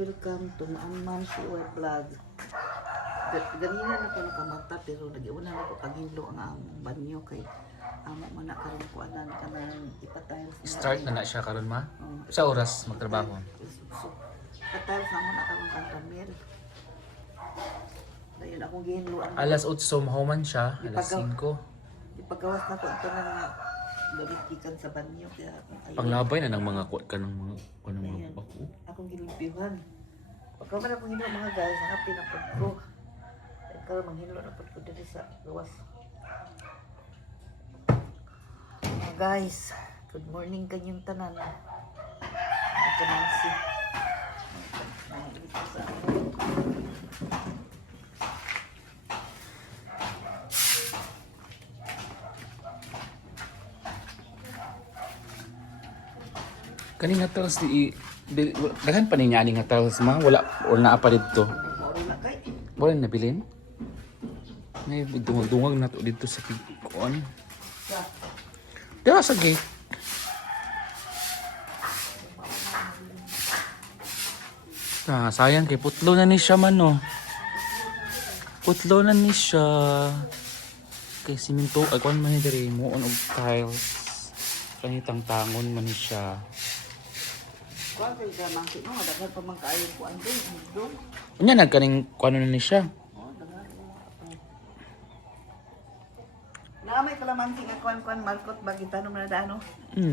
welcome to Maangman CY Vlog. Ganina na ko nakamata pero nagiuna na ko paghinlo ang banyo kay amo man na karon ko anan kanang ipatiles. Start na siya karon ma? Sa oras magtrabaho. Patiles na mo na karon kang tamir. Dayon akong gihinluan. Alas 8 mahuman siya, alas 5. Ipagawas na ko ito na gamikikan sa banyo kaya Panglabay na ng mga kanang mga bako. akong gilimpihan. Pagka man akong hinlo mga guys, ang pinapod ko. Karon manghinlo na pod ko diri sa luwas. Mga guys, good morning kanyang tanan. Ito na si. Kani nga tiles di daghan pa niya ani nga tiles ma wala or naa pa dito. Moro na kay. Wala na bilin. May dungag na to dito sa kuan. Sa Diba sa gate? Sayang kay putlo na ni siya man no. Putlo na ni siya. Kay siminto ay kuan man ni diri mo og tiles. Kanitang tangon man ni siya. kuan kay sa mangki mo daghan pa man kaayo ko andong. Unya nagkaning kuan na ni siya. Naamay kalamansi nga kuan markot bagitano man na ano.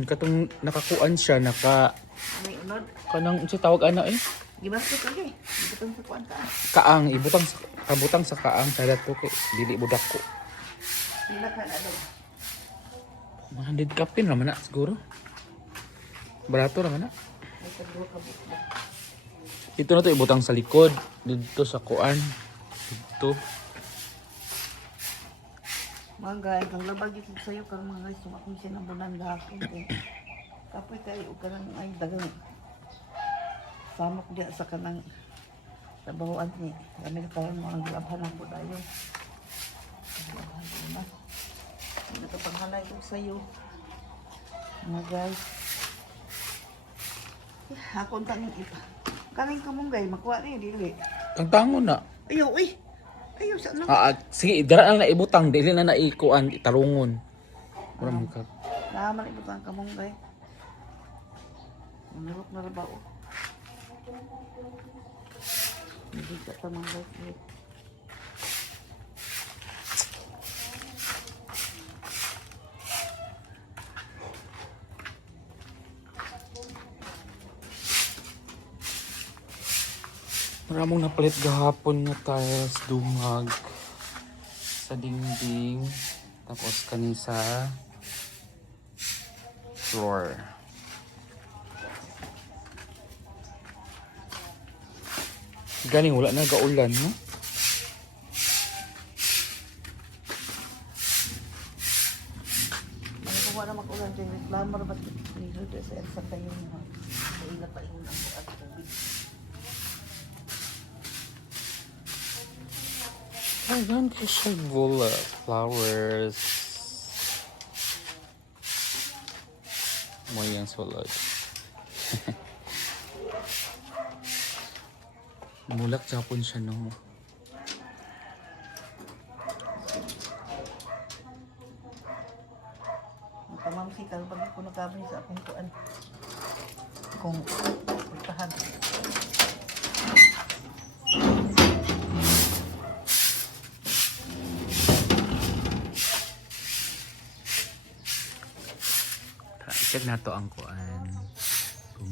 Katong nakakuan siya May unod. kanang unsa tawag ana eh? Gibastos lagi. Gibutang sa kuan ka. Kaang kabutang sa kaang kada to kay dili budak ko. Pila ka na daw. 100 kapin naman na siguro. Barato naman na. Ay kadto ka buto. Ito na to ibutang sa likod dito sa kuan. Dito. Mga guys, ang labag ito sa'yo kang mga guys, sumakong siya ng bunan gahapon kay kapoy kayo o kanang ay dagang samok diya sa kanang trabahoan ni kami na karon mga gilabhan po tayo. Gilabhan ko na. Nakapaghalay ko sa'yo. Mga guys. Ako ang tanging ipa. Kaning kamunggay, makuha na yung dili. Ang tango na. Ayaw, uy! Ayaw sa ano? Sige, dara lang na ibutang dili na naikuan italungon. Wala mo ka. Naman ito ang kamunggay. Manurok na rabaw. Hindi ka tamanggay. Maramong napalit gahapon nga tiles dumag sa dingding tapos kani sa floor. Galing wala na gaulan no? Ano kung wala mag-ulan dyan, reklamo ba't nilo doon sa elsa tayo mo. Kaila pa yung ang bukat tubig. Ay, gan ko siya flowers. Mo yung sulod. Mulak japon siya no. Makamamsi ka, pag ko nakabay sa akong kuan. Kung pagtahan. Check na to ang kuan. Kung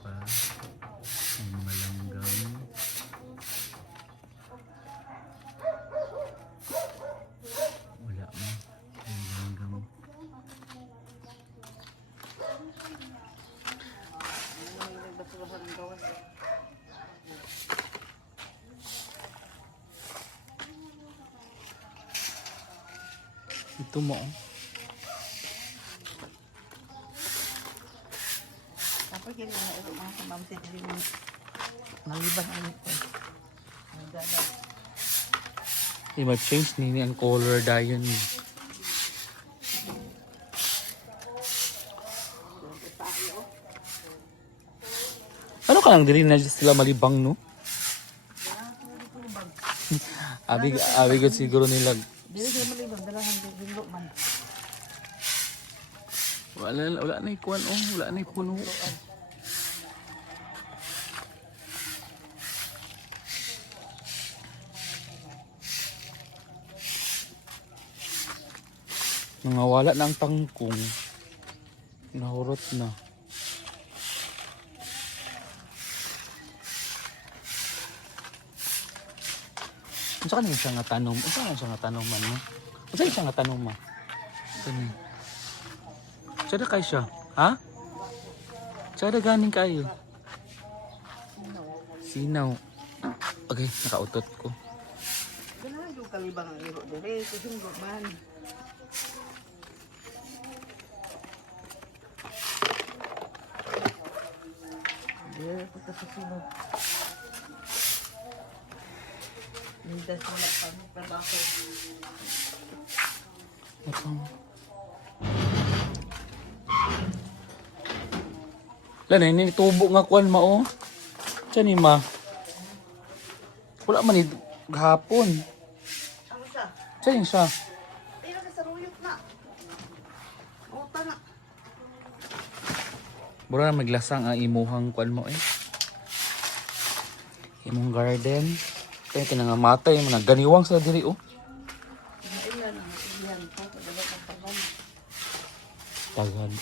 pa ang mga langgam. Wala mo. Ang langgam. Ito mo. Tapos kaya na ito mga kamamsi dili mo nalibang ang ito. Nagdaga. I-change nini ang color dayon. Ano ka lang diri na sila malibang no? Abi gud siguro nila. Dili sila malibang, dalahan dilo man. Wala na ikuan oh, wala na puno. Nangawala na ang tangkong. Nahurot na. Unsa ka siya nga tanom? Unsa ka siya nga tanom man no? Unsa siya nga tanom ma? Kani. Sada kay siya, ha? Sada ganing kayo. Sinaw. Okay, nakautot ko. Dalahan yung kalibang ang iro dili, kusunggo man. Dili ko ta sa sulod. Linda sila pagtrabaho. Ito. Lan ini tubo nga kuan mao. Tiyan ni ma. Wala man ni gahapon. Ano siya? Tiyan siya. Ay, nakasaruyot na. Uta na. Bura na maglasang ang imuhang kuan mo eh. Imong garden. Kaya kinangamatay mo na ganiwang sa diri oh. Ilan ang ilan po, kadala ng tagal. Tagal.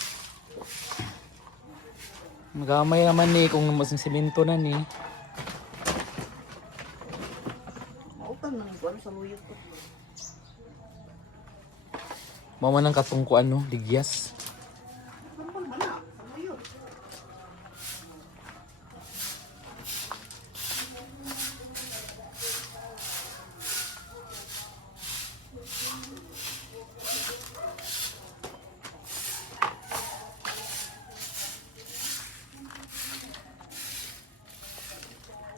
Magamay naman ni kung mas simento na ni. Mautang na ko ano sa luyot ko. Mama nang katungkuan no, ligyas. Ano man na, sa luyot.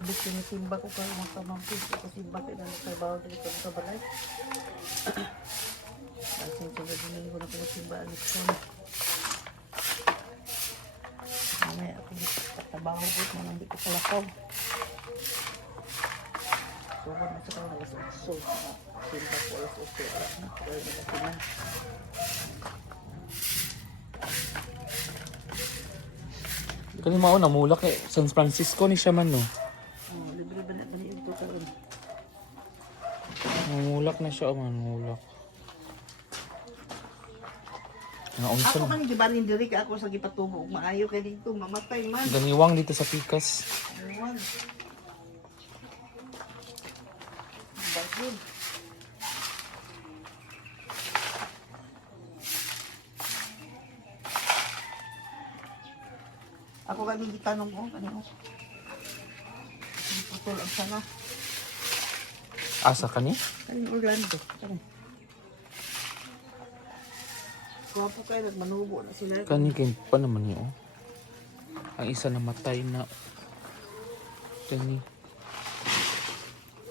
Bis tinitimba ko kayo mga pamampis ko kasi bakit na nagtrabaho dito sa balay. Kasi sa gabi ko na tinitimba ang ito. Mamaya ako trabaho ko na nandito ko palakaw. So kung nasa kaw na alas 8, timba ko alas 8, alas na, kaya nagasinan. Kani mao na mulak eh. San Francisco ni siya man no. Libre ba na ito karon? Mamulak na siya, manulak. Naunsa Ako na. man gibalin diri ka ako sa gipatubo ug maayo kay dito mamatay man. Ganiwang dito sa pikas. Ayun. Bagul. Ako kami gitanong ko kanino. Putol ang sana. Asa kani? Kanino Orlando. Kani. Kuwapo kayo nagmanubo na sila. Kani kay pa naman niyo. Ang isa namatay na. Kani.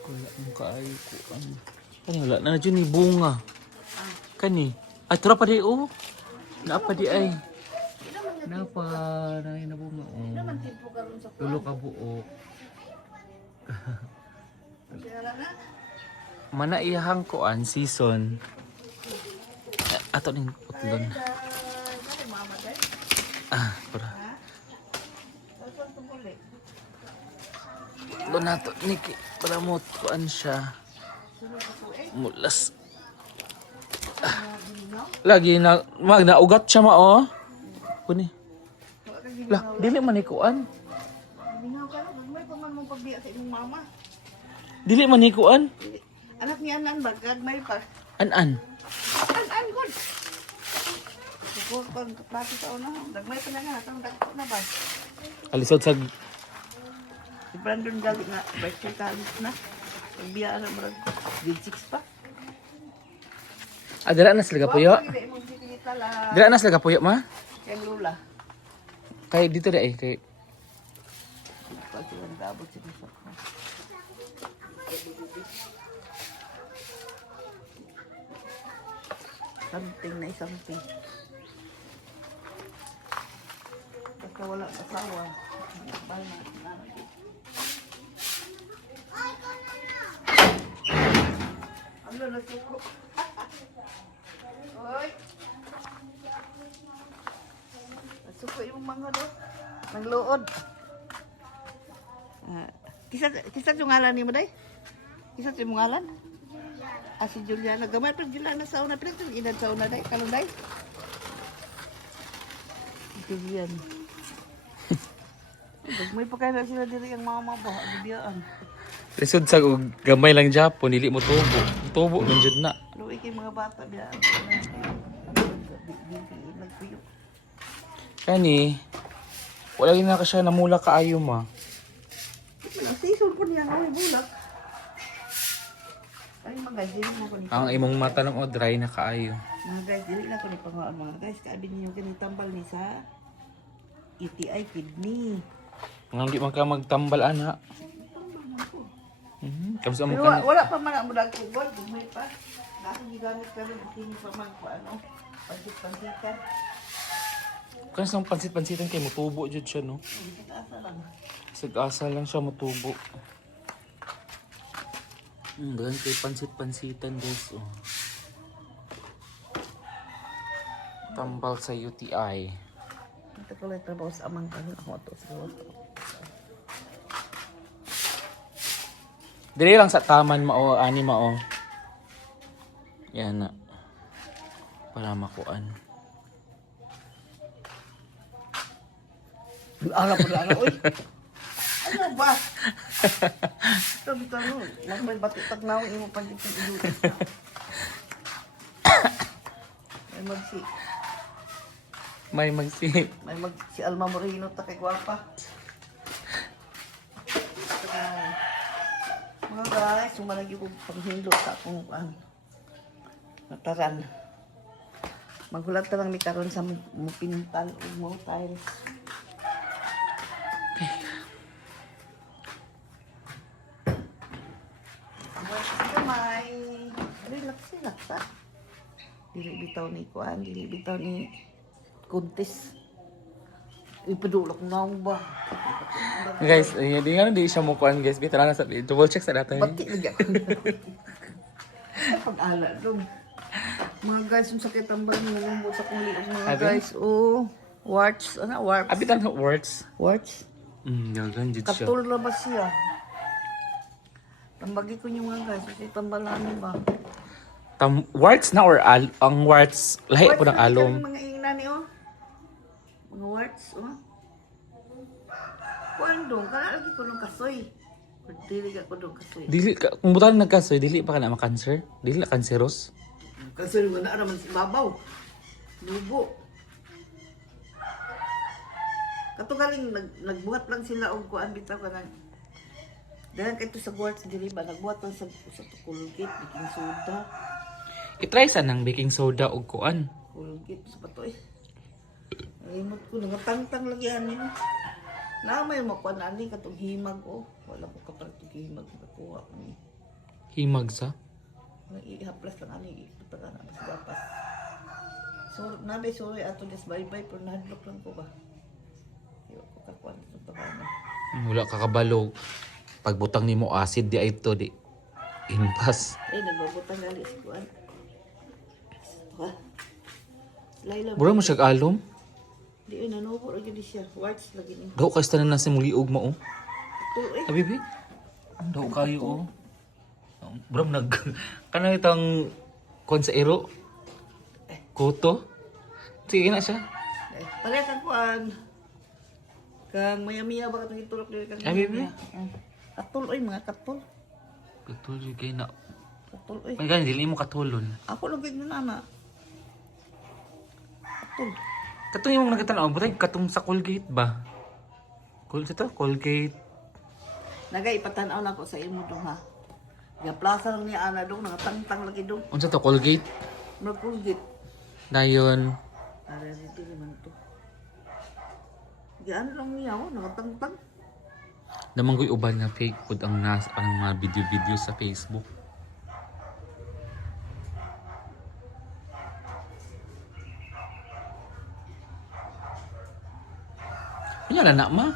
Wala mo kaayo ko ano. Kani wala na dyan ni bunga. Kani. Ay tura pa di oh. Naapa di ay. Napa na bunga oh. Naman tipo karon sa Tulo ka buok. Kaya na. Mana iyahang koan season. Ato ning putlon. Kani mamatay. Ah, pura. Ha? Saan tungkol eh? Lo nato niki para mo kuan siya. Sunod ako eh. Mulas. Ginaw? Lagi na mag naugat siya mao. Kuni. Wala kang Lah, ginaw. dili man ni kuan. Ginaw ka lang. May pa man mong pagbiya sa imong mama. Dili man ni kuan. Anak niya nan ba? Gagmay pa. An-an. An good. Siguro kung kapati sa una. Gagmay pa na nga. Atang dagpo na ba? Alisod sa Si Brandon gali nga. Birthday college na. Pagbiya na marag. Grade 6 pa. dira na sila puyo. Hindi mo sikinita la. Dira na sila puyo ma. Kay Lula. Kay dito di ay kay Pag sila nag-abot si Bishop. Something na something. Basta wala asawa. Bye na. Ano na suko? Oy. Suko yung mga do. Nagluod. Kisa yung ngalan ni mo day? Kisa yung ngalan? Si Juliana. Gamay pa Juliana sa una. Pero yung edad sa una day. Kalong day? Julian. May pagkain sila diri ang mama ba? Bibiyaan. Lisod sa gamay lang Japon, dili mo tubo. Tubo man jud na. Luwi kay mga bata biyaan. Nagpuyo. Kani, wala gina ka siya namula kaayo ma. Ang season po niya ngayon bulak. Ay mga guys, dili mo ko ni. Ang imong mata ng dry na kaayo. Mga guys, dili na ko ni pangaan mga guys. Kaabi ninyo kinitambal ni sa UTI kidney. Nga di man ka magtambal ana. Kamusta mo Pero ka? wala pa man mo dagkugol, dumay pa. Nasa gigamit ka rin, kini pa man ko ano. Pansit-pansitan. Kanang pansit-pansitan kay mutubo jud siya no. Hindi kita asa lang. Sag-asa lang siya mutubo. Dagan kay pansit-pansitan guys. Oh. Tambal sa UTI. Ito ko lang trabaho sa amang kanon ako to sa wato. Dili lang sa taman mao ani mao. Yan na. Para makuan. Ala po na oy. Ano ba? Sabi ka no, may batutag na imo pansit ilu. May si Alma Moreno ta kay gwapa. Mga guys, sumalagi ko panghilo sa akong nataran. Maghulat ta lang mi karon sa mupintal o mo tiles. May relax ta. Dili bitaw ni kuan, dili bitaw ni contest. Ipadulok na ako ba? Guys, di nga di siya mo kuan guys. Bitaw na sa double check sa data. Bati lagi ako. Pag-ala dong. Mga guys, yung sakit ang bali mo sa kuli mga Abi? guys. Oh, warts, ano, warts. Abitan words. Warts. Dagan jud siya. Katul na ba siya? Tambagi ko yung mga guys, kasi tambalan ba? Words na or ang words lahi po ng alom. Mga ingnan ni oh. Mga warts, oh. Kuan dong, kana lagi ko nung kasoy. Dili ka ko dong kasoy. Dili ka kung butan nagkasoy dili pa ka na ma-cancer. Dili na cancerous. Kasoy mo na naman si babaw. Lubo. Katugaling nagbuhat lang sila og kuan bitaw ka nang. Dahil kay sa warts dili ba nagbuhat lang sa Colgate, baking soda. I-try sa ng baking soda og kuan. Colgate sa pato eh. Ay mo ko nangatangtang lagi ani. Na may makuan ani katong himag oh. Wala ko kapalit og himag nakuha ko ni. Himag sa. Ihaplas lang ani iputaga na sa gapas. So nabe sorry ato des bye-bye pero nahadlok lang ko ba. Iyo ko kakuan sa tabana. Wala ka kabalo. Pagbutang nimo acid di ay to di. Impas. Eh nagbabutang gali sa kuan. Ha? Laila. Mura mo siya alom. Di nanubo ra gyud siya. Warts lagi ni. Daw kay tanan na sa muliog mo oh. Tulo eh. Habibi. Daw kayo oh. Bro nag kana itang kon sa ero. Koto. Sige na siya. Pareha kang kuan. Kang maya-maya ba katong itulok diri kang. Ay, baby. Katul oy mga katul. Katulog kay na. Katul oy. May ganun, dili mo katulon. Ako lang gid na ana. Katul. Katong yung nagkatanaw, butay katong sa Colgate ba? Colgate. Nagay ipatan-aw na ko sa imo dong ha. Ya plaza lang niya ana dong nangatangtang lagi dong. Unsa to Colgate? Mag-Colgate. Dayon. Ara dito naman to. Gaan lang niya oh nangatangtang. Namang ko'y uban nga fake food ang mga video-video sa Facebook. Ano na ma?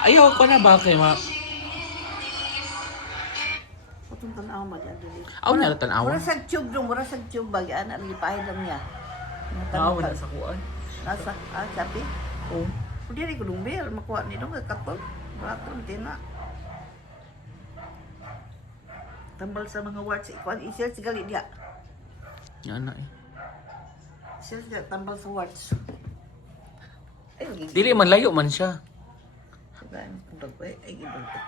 Ayaw ko na ba kay ma... Kutong tanaw mag-adili. Aw na tanaw. Mura sa tube dong, mura sa tube bag ana lipahay lang niya. Aw na sa kuan. Nasa sabi. Oh. Pwede rin ko dong beer, makuha ni dong katol. Raton tina. Tambal sa mga words, ikuan isir sigali dia. Yan na eh. Isir siya tambal sa words. Ay, Dili man layo man siya. Ay, gibulto.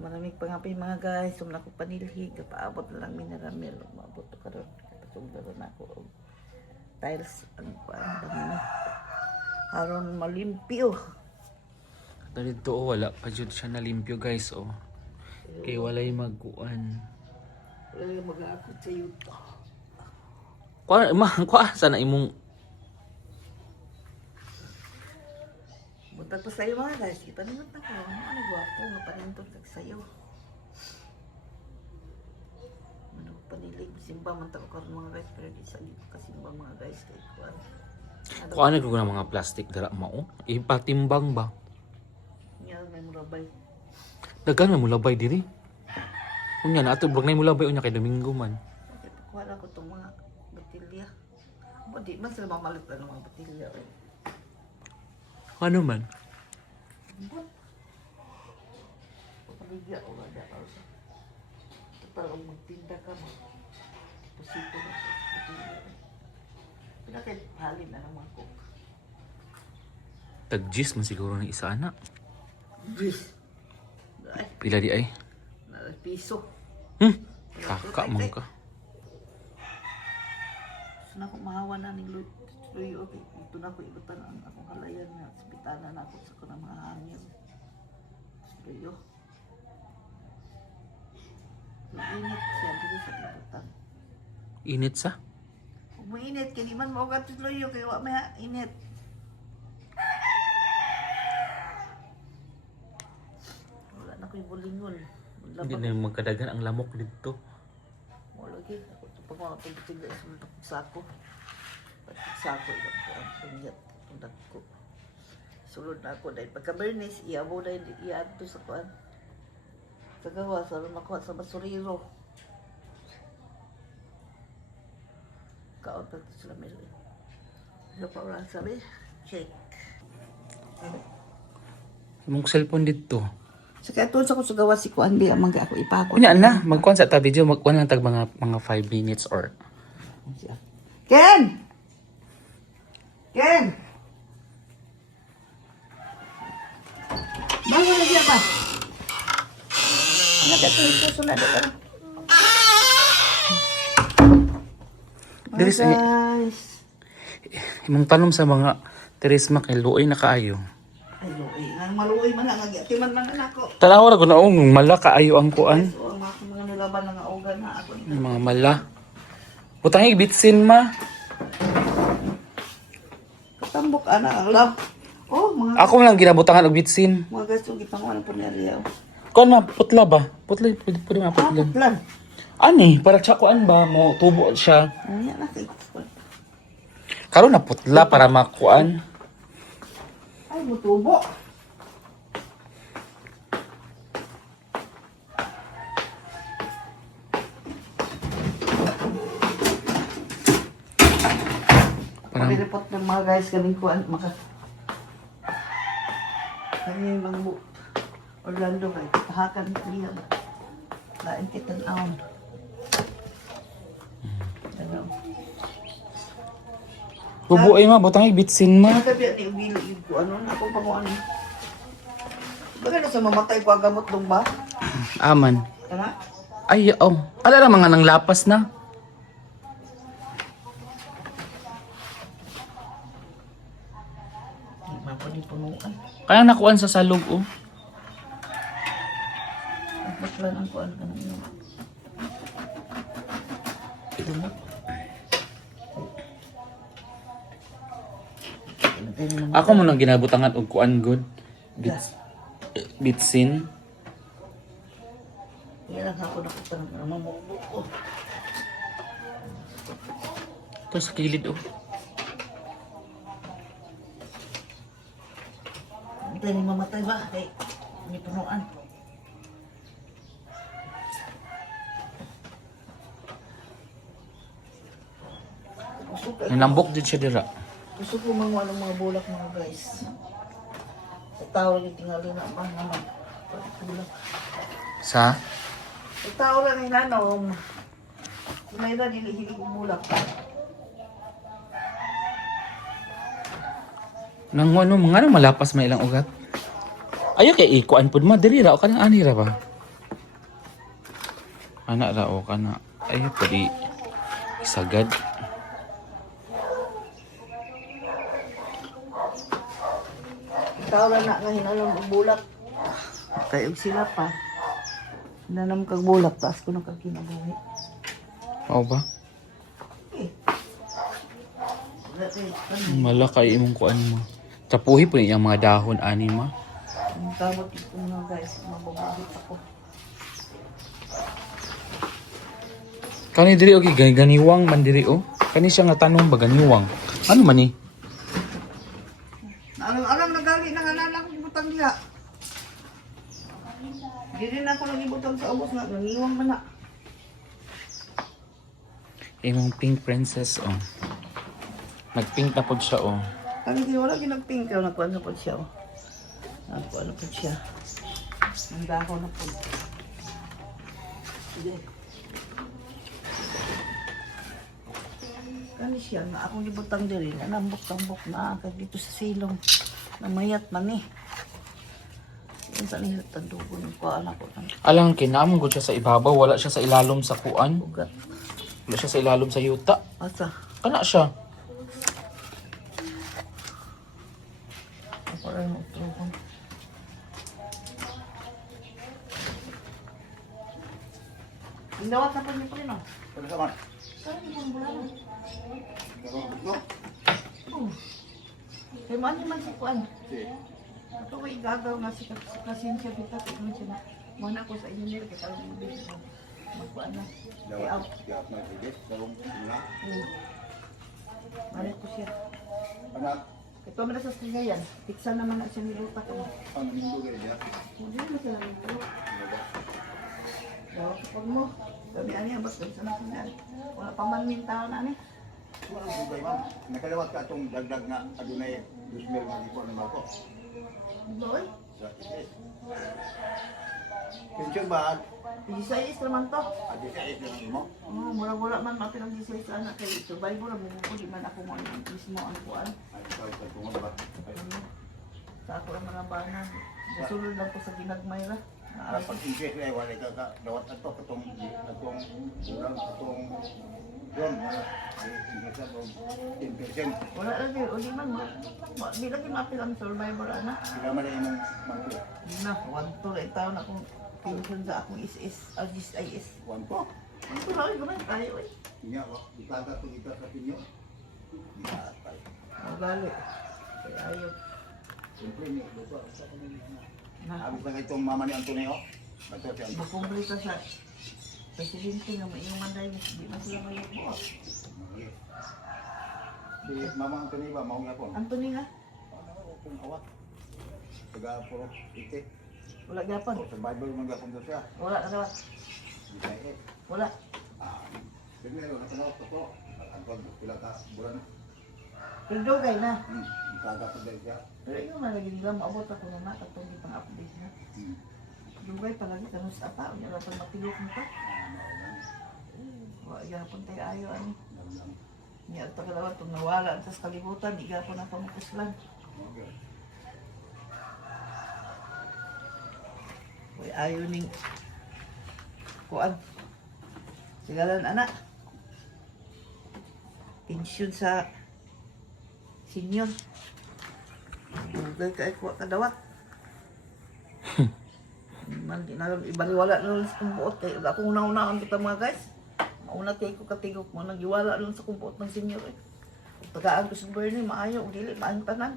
Maraming pangapi mga guys, sumla ko panilhi, kapaabot na lang mineramil, maabot ko karon, kapasugdaro na ako og tiles ang pang aron malimpyo. Dito wala pa jud siya nalimpyo guys oh. Kay walay magkuan. Wala mag-aakot sa yuta. Kuha sana imong Buntag pa sa'yo mga guys, ipanimot na ko. Ano gwapo nga panintog kag sa'yo. Ano panilig, simba man tako karon mga guys, pero di sa dito kasimba mga guys kay kuan. kuha na ko ng mga plastic dara mao. Ipatimbang ba? Nga may murabay. Dagan mo labay diri. Unya na ato brog nay mo labay unya kay Domingo man. Okay, pakuha na ko itong mga batilya. O di man sila mamalit na ng mga batilya. Ano man? Papaligya o gada ka sa. Parang magtinda ka mo. Pusito na sa batilya. Pinakit halin na ng mga cook. Tag-gis man siguro ng isa ana. Jeez. Ay, Pila di ay? piso. Kaka man ka. So na akong mahawa na ni Luyo. Okay, ito na ako ibutan ang akong halayan na sipitana na ako sa ko ng mga hangin. Luyo. Mainit siya dito sa ibutan. Init sa? Kung mainit, kaya di man maugat si Luyo kaya wak may init. Wala na ko yung bulingon. Hindi na magkadagan ang lamok dito. Wala lagi. Ako ito pag mga pagtitigla sa mga sako. Sako ilang ko ang punyat. Tundak ko. Sulod na ako dahil pagka-bernis, iabo dahil iadto sa kuan. Sa gawa, sa makuha sa basuriro. Kaon pa ito sila mili. Ano pa wala sabi? Check. Imong cellphone dito. Sa kaya tuon sa ko sa gawa si kuan biya mga ako ipako. Unya na, magkuan sa ta video, magkuan lang tag mga 5 minutes or Ken! Ken! Bago na siya ba? Ano ka ito sunod ka? Diri sa guys. imong tanom sa mga teresma kay luoy na kaayo. Ay, luoy. Ang maluoy man lang. Timan man na ako. Tanaw ra ko na mala kaayo ang kuan. So, ang mga nilaban ng augan na ako. Yung mga mala. Butang bitsin ma. Katambok, anak. Alaw. Oh, mga Ako lang ginabutangan og bitsin. guys, yung gipanguan po ni Ariel. Kuan ma putla ba? Putla pwede nga putla. Plan. Ani para tsakuan ba mo tubo siya. Ano yan na kay Karon na putla para makuan. Ay, mutubo. Pag-report ng mga guys kaming kuan maka. Kami mga Orlando kay tahakan niya. Lain kita naon. Ano? Bubuoy ma butang bitsin ma. Sabi ni ubili ko ano na ako panguan. Baka na sa mamatay ko ang gamot dong ba? Aman. Kana? Ay oh. Ala ra mga nang lapas na. Di man po ni punuan. Kaya nakuan sa salog oh. Baklan ang kuan ka nang ito mo. Ako mo nang ginabutangan og kuan good. Bitsin. Yan ang ako nakita ng mamubo ko. Ito sa kilid oh. Antay ni mamatay ba? Kay may punuan. Nilambok din siya dira. Gusto ko mga mga bulak mga guys. Sa tao rin tingali na ba naman. Bulak. Sa? Sa tao rin yung nanom. Mayra dili-hili kong bulak. Nang ano, mga malapas may ilang ugat. Ayo kay ikuan pud ma diri ra o kanang ani ra ba? Ana ra o kana. Ayo pudi isagad. Tao rin na nga hinalam ang bulak. Kaya sila pa. Hinanam kag bulak. Taas ko ng kagkinabuhi. Mao ba? Malakay imong kuan mo. Tapuhi po yung mga dahon ani ma. Ang kamot ko nga guys. Mabababit ako. Kani diri okay ganiwang man diri o. Kani siya nga tanong ba ganiwang. Ano man ni? Alam nagali na nga nana kong butang diha. Di rin ako lagi butang sa ubos na. Nangiwang man na. Imong pink princess oh. Nagpink na pod siya oh. Kami din wala ginagping ka. Nakuha na po siya. Oh. Nakuha na po siya. Ang dako na po. Sige. Kani siya na akong gibutang diri. Nambok-tambok na kag dito sa silong. Namayat man eh. Yan sa nilat tandugon ko anak ko. Alang kinamon gud siya sa ibabaw, wala siya sa ilalom sa kuan. Ugat. Wala siya sa ilalom sa yuta. Asa? Kana siya. Ako rin mo tulungan. Indawat na pa niyo pa rin oh. Ano sa man? Saan niyo pang bulan? No? Kaya man naman si Kuan. Si. Ito ko igagaw nga si Kasensya Bita. Tignan siya na. Muna ko sa engineer. Kaya tayo mo din. Magkuan na. Kaya out. Tiap na tigit. Darong sila. Malit ko siya. Anak. Ito mo na sa singayan. Pizza naman na siya nilutak ko. Ang nindo gaya niya. Hindi mo sila nito. Daw ko mo. Sabi ani ang basta sa nakin. Wala pa man mintaw na ni. Wala ang bugay man. Nakalawat ka itong dagdag na adunay 2,000 nga liko ng ako. Doy. Sa isis. Pensyon ba? Isayis naman to. Adi sa isis ng imo? Oh, mura-mura man mapinang isayis sa anak kay survivor mo ko di man ako mo ang mismo ang kuan. Ay, ikaw sa tungod ba? Ay, Sa ako lang mga bana. Nasulod lang ko sa ginagmay ra. pag increase na wala ka dawat ato katong ulang katong yon. Increase na 10%. Wala lagi, o di man mo. Di lagi mapilang survivor ana. Sila man ang imong monthly. Di na, 1 to taon akong pension sa akong is is. One po. Ang tulay ko man tayo eh. Inya ko, itaga to kita sa pinyo. Itatay. Ang gali. Kaya ayaw. Siyempre niyo, luto. Sa kanila na. Na, Abis na itong mama ni Antonio. Bato siya. makumplito sa presidente nga maiuman dahil di man sila mayok buot. Si mama Antonio ba, maong yapon? Anthony nga, Ano, kung awat. Taga puro ite. wala gapon. O, sa Bible mga yapon doon siya. Wala na daw. Bisaya. Wala. Primero, natanawag ko to. Ang pag pila ka, bulan. Pero dugay na. Itaga pa dahil siya. Pero ikaw malagi nila maabot ako na nakatong di pang update na. Dugay palagi kanus ata. Wala pang matilok mo pa. Wala gapon tayo ayo ano. Niya at tagalawan itong nawala sa kalibutan. Di gapon ang pamukuslan. Wala ayo ning kuan. Sigalan anak. Pensyon sa senior. Dugay kay kuha kadawat. Man di na ibaliwala lang sa kumbuot kay ako una-una kita mga guys. Mauna kay ko katigok mo nagiwala lang sa kumbuot ng senior eh. Tagaan ko sa Bernie maayo ug dili maayong tanan.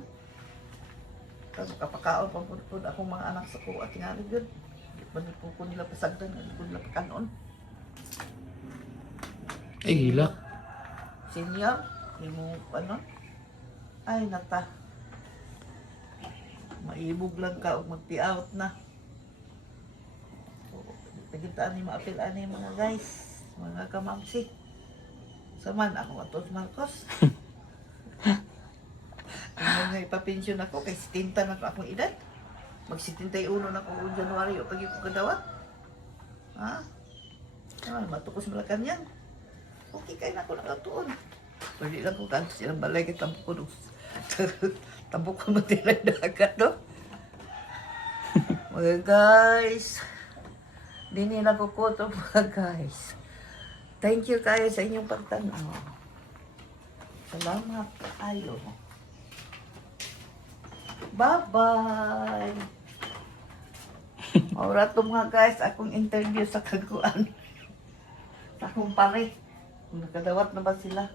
Kasi kapakaon pagpud akong mga anak sa kuha tingali gyud. Balik ko nila pasagdan ko nila pakanon. Ay hilak. Senior, imo ano? Ay nata. Maibog lang ka o mag-out na. Tagitaan ni maapil ani mga guys, mga kamamsi. Saman ako atos Marcos. Kung nga ipapensyon ako, kay 70 na ako akong edad. Mag-71 na ako kung January o pag ko kadawat. Ha? Matukos malakan yan. Okay kayo na ako nakatuon. Pwede lang ko kanto silang balay kay tambok ko. Tambok ko matilay dagat, no? Mga guys, hindi nila ko koto mga guys. Thank you kayo sa inyong pagtanaw. Salamat kayo. Bye-bye! Ora to mga guys, akong interview sa kaguan. Sa akong pare. Nakadawat na ba sila?